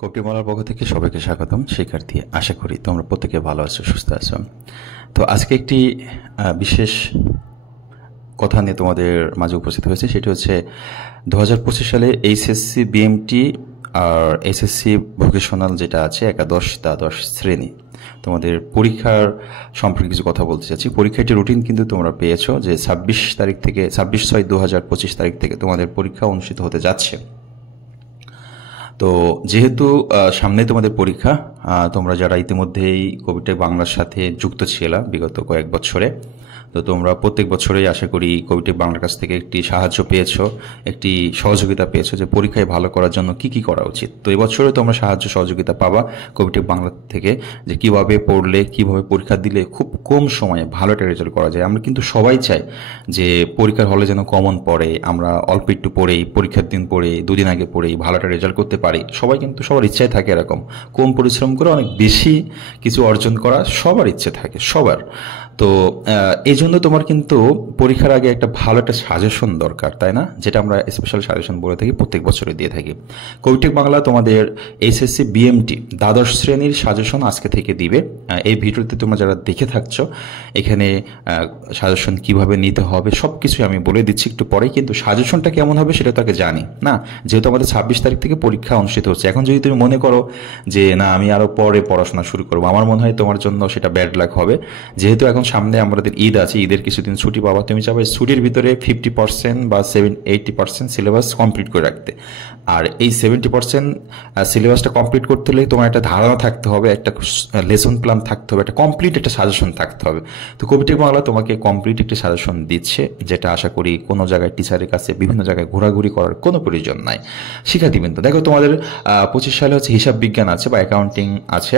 কপিমালার পক্ষ থেকে সবাইকে স্বাগতম। শিক্ষার্থী, আশা করি তোমরা প্রত্যেকে ভালো আছো, সুস্থ আছো। তো আজকে একটি বিশেষ কথা নিয়ে তোমাদের মাঝে উপস্থিত হয়েছে। সেটি হচ্ছে 2025 সালে এইচএসসি বিএমটি আর এসএসসি ভোকেশনাল যেটা আছে একাদশ দ্বাদশ শ্রেণী, তোমাদের পরীক্ষার সম্পর্কে কিছু কথা বলতে চাচ্ছি। পরীক্ষাটি রুটিন কিন্তু তোমরা পেয়েছো যে 26/6/2025 তারিখ থেকে তোমাদের পরীক্ষা অনুষ্ঠিত হতে যাচ্ছে। তো যেহেতু সামনে তোমাদের পরীক্ষা, তোমরা যারা ইতিমধ্যেই কবিটেক বাংলার সাথে যুক্ত ছিলা বিগত কয়েক বছরে, তো তোমরা প্রত্যেক বছরেই আশা করি কবিটেক বাংলার কাছ থেকে একটি সাহায্য পেয়েছো, একটি সহযোগিতা পেয়েছো যে পরীক্ষায় ভালো করার জন্য কি কি করা উচিত। তো এবছরে তোমরা সাহায্য সহযোগিতা পাবা কবিটেক বাংলা থেকে, যে কিভাবে পড়লে, কিভাবে পরীক্ষা দিলে খুব কম সময়ে ভালো একটা রেজাল্ট করা যায়। আমরা কিন্তু সবাই চাই যে পরীক্ষার হলে যেন কমন পড়ে, আমরা অল্প একটু পড়েই, পরীক্ষার দিন পড়ে, দুদিন আগে পড়েই ভালো একটা রেজাল্ট করতে পারি। সবাই কিন্তু সবার ইচ্ছায় থাকে এরকম, কম পরিশ্রম করে অনেক বেশি কিছু অর্জন করা সবার ইচ্ছে থাকে, সবার। তো এই জন্য তোমার কিন্তু পরীক্ষার আগে একটা ভালো একটা সাজেশন দরকার, তাই না? যেটা আমরা স্পেশাল সাজেশন বলে থাকি, প্রত্যেক বছরে দিয়ে থাকি। কবিটেক বাংলা তোমাদের এইচএসসি বিএমটি দ্বাদশ শ্রেণীর সাজেশন আজকে থেকে দিবে। এই ভিডিওতে তোমরা যারা দেখে থাকছো, এখানে সাজেশন কিভাবে নিতে হবে সব কিছুই আমি বলে দিচ্ছি একটু পরে। কিন্তু সাজেশনটা কেমন হবে সেটা তো আগে জানি না, যেহেতু আমাদের 26 তারিখ থেকে পরীক্ষা অনুষ্ঠিত হচ্ছে। এখন যদি তুমি মনে করো যে না আমি আরও পরে পড়াশোনা শুরু করবো, আমার মনে হয় তোমার জন্য সেটা ব্যাড লাক হবে। যেহেতু এখন সামনে আমাদের ঈদ আছে, ঈদের কিছুদিন ছুটি পাবা, তুমি চাবে ছুটির ভিতরে 50% বা 80% সিলেবাস কমপ্লিট করে রাখতে। আর এই 70% সিলেবাসটা কমপ্লিট করতে হলে তোমার একটা ধারণা থাকতে হবে, একটা লেসন প্ল্যান থাকতে হবে, একটা কমপ্লিট একটা সাজেশন থাকতে হবে। তো কবিটেক বাংলা তোমাকে কমপ্লিট একটা সাজেশন দিচ্ছে, যেটা আশা করি কোনো জায়গায় টিচারের কাছে বিভিন্ন জায়গায় ঘোরাঘুরি করার কোনো প্রয়োজন নাই। শিক্ষার্থীবৃন্দ, দেখো তোমাদের 25 সালে হচ্ছে হিসাব বিজ্ঞান আছে বা অ্যাকাউন্টিং আছে।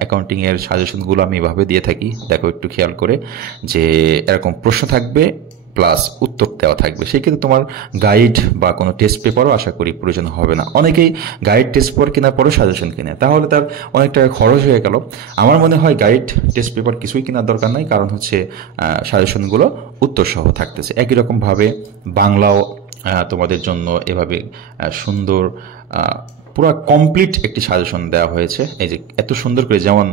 অ্যাকাউন্টিংয়ের সাজেশনগুলো আমি এভাবে দিয়ে থাকি, দেখো একটু খেয়াল করে, যে এরকম প্রশ্ন থাকবে প্লাস উত্তর দেওয়া থাকবে। সেক্ষেত্রে তোমার গাইড বা কোনো টেস্ট পেপারও আশা করি প্রয়োজন হবে না। অনেকেই গাইড টেস্ট পেপার কেনার পরও সাজেশন কিনে, তাহলে তার অনেক টাকা খরচ হয়ে গেল। আমার মনে হয় গাইড টেস্ট পেপার কিছুই কেনার দরকার নাই, কারণ হচ্ছে সাজেশনগুলো উত্তর সহ থাকতেছে। একই রকমভাবে বাংলাও তোমাদের জন্য এভাবে সুন্দর পুরো কমপ্লিট একটি সাজেশন দেওয়া হয়েছে। এই যে এত সুন্দর করে, যেমন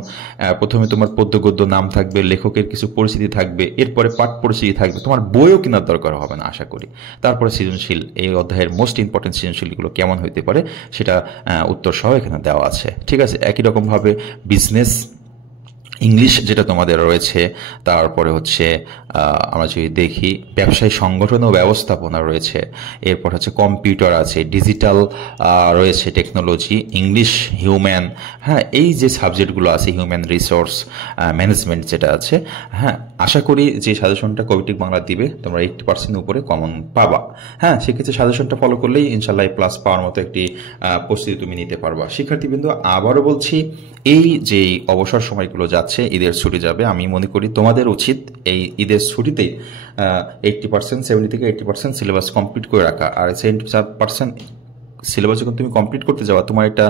প্রথমে তোমার পদ্য গদ্য নাম থাকবে, লেখকের কিছু পরিস্থিতি থাকবে, এরপরে পাঠ পরিস্থিতি থাকবে, তোমার বইও কেনার দরকার হবে না আশা করি। তারপরে সৃজনশীল, এই অধ্যায়ের মোস্ট ইম্পর্টেন্ট সৃজনশীলগুলো কেমন হইতে পারে সেটা উত্তর সহ এখানে দেওয়া আছে, ঠিক আছে। একই রকমভাবে বিজনেস ইংলিশ যেটা তোমাদের রয়েছে, তারপরে হচ্ছে আমরা যদি দেখি ব্যবসায়ী সংগঠন ও ব্যবস্থাপনা রয়েছে, এরপর হচ্ছে কম্পিউটার আছে, ডিজিটাল রয়েছে, টেকনোলজি, ইংলিশ, হিউম্যান, হ্যাঁ, এই যে সাবজেক্টগুলো আছে, হিউম্যান রিসোর্স ম্যানেজমেন্ট যেটা আছে, হ্যাঁ, আশা করি যে সাজেশনটা কবিটেক বাংলা দিবে তোমরা 80% উপরে কমন পাবা। হ্যাঁ, সেক্ষেত্রে সাজেশনটা ফলো করলেই ইনশাল্লাহ প্লাস পাওয়ার মতো একটি প্রস্তুতি তুমি নিতে পারবা। শিক্ষার্থীবৃন্দ, আবারও বলছি, এই যে অবসর সময়গুলো যাচ্ছে, ঈদের ছুটি যাবে, আমি মনে করি তোমাদের উচিত এই ঈদের ছুটিতেই 80%, 70 থেকে 80% সিলেবাস কমপ্লিট করে রাখা। আর 70% সিলেবাস যখন তুমি কমপ্লিট করতে যাওয়া, তোমার একটা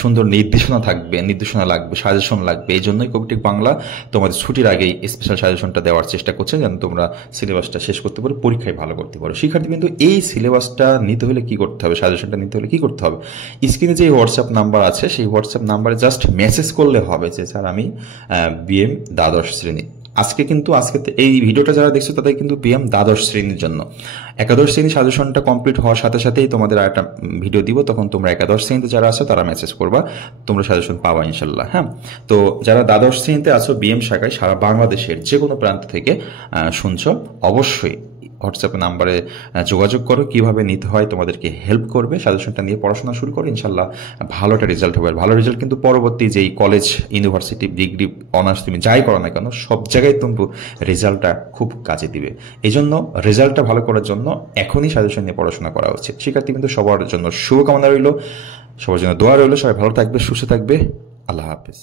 সুন্দর নির্দেশনা লাগবে, সাজেশন লাগবে। এই জন্যই কবিটেক বাংলা তোমাদের ছুটির আগেই স্পেশাল সাজেশনটা দেওয়ার চেষ্টা করছে, যেন তোমরা সিলেবাসটা শেষ করতে পারো, পরীক্ষায় ভালো করতে পারো। শিক্ষার্থী কিন্তু এই সিলেবাসটা নিতে হলে কি করতে হবে, সাজেশনটা নিতে হলে কি করতে হবে, স্ক্রিনে যে হোয়াটসঅ্যাপ নাম্বার আছে সেই হোয়াটসঅ্যাপ নাম্বারে জাস্ট মেসেজ করলে হবে যে স্যার আমি বিএম দ্বাদশ শ্রেণী। আজকে এই ভিডিওটা যারা দেখছো তাদের কিন্তু বিএম দ্বাদশ শ্রেণীর জন্য। একাদশ শ্রেণী সাজেশনটা কমপ্লিট হওয়ার সাথে সাথেই তোমাদের একটা ভিডিও দিব, তখন তোমরা একাদশ শ্রেণীতে যারা আছো তারা মেসেজ করবা, তোমরা সাজেশন পাবা ইনশাল্লাহ। হ্যাঁ, তো যারা দ্বাদশ শ্রেণীতে আছো বিএম শাখায় সারা বাংলাদেশের যে কোনো প্রান্ত থেকে শুনছো, অবশ্যই হোয়াটসঅ্যাপ নাম্বারে যোগাযোগ করো, কিভাবে নিতে হয় তোমাদেরকে হেল্প করবে। সাজেশনটা নিয়ে পড়াশোনা শুরু করো, ইনশাল্লাহ ভালো একটা রেজাল্ট হবে। ভালো রেজাল্ট কিন্তু পরবর্তী যেই কলেজ, ইউনিভার্সিটি, ডিগ্রি, অনার্স তুমি যাই করো না কেন, সব জায়গায় কিন্তু রেজাল্টটা খুব কাজে দিবে। এই জন্য রেজাল্টটা ভালো করার জন্য এখনই সাজেশন নিয়ে পড়াশোনা করা উচিত। শিক্ষার্থী কিন্তু সবার জন্য শুভকামনা রইল, সবার জন্য দোয়া রইল। সবাই ভালো থাকবে, সুস্থ থাকবে। আল্লাহ হাফেজ।